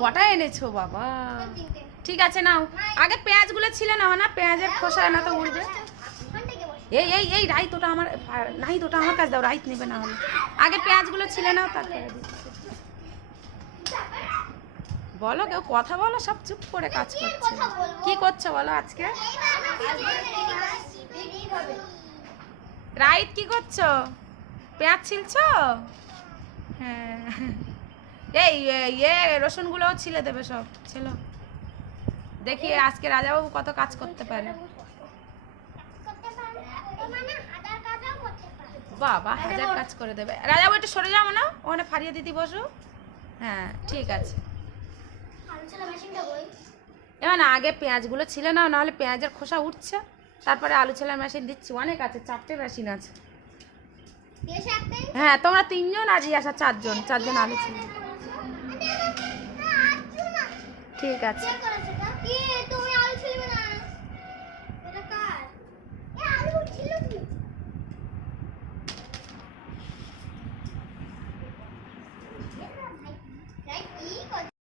কটা এনেছো বাবা? ঠিক আছে নাও, আগে পেঁয়াজগুলো ছিলে নাও না, পেঁয়াজের খোসা না তো উড়বে। এই এই এই রাইত ওটা আমার নাহিদ, ওটা আমার কাছে দাও, রাইত নেবে না হলে। আগে পেঁয়াজগুলো ছিলে নাও, তারপরে বলো, কেউ কথা বলো, সব চুপ করে কাজ করছে। কি করছো বলো আজকে? রাইত কি করছো? পেঁয়াজ ছিলছো? হ্যাঁ, এই রসুনগুলোও ছিলে দেবে, সব ছিল। দেখি আজকে রাজাবাবু কত কাজ করতে পারে। বাবা হাজার কাজ করে দেবে। রাজাবাবু একটু সরে যাবো না, ওখানে ফারিয়ে দিদি বসো। হ্যাঁ ঠিক আছে। এবার না, আগে পেঁয়াজগুলো ছিল না, নাহলে পেঁয়াজের খোসা উঠছে, তারপরে আলু ছেলার মেশিন দিচ্ছি। অনেক আছে, 4টে মেশিন আছে। হ্যাঁ তোমরা 3জন, আজই আসা 4জন, 4জন আলু ছিল। ঠিক আছে।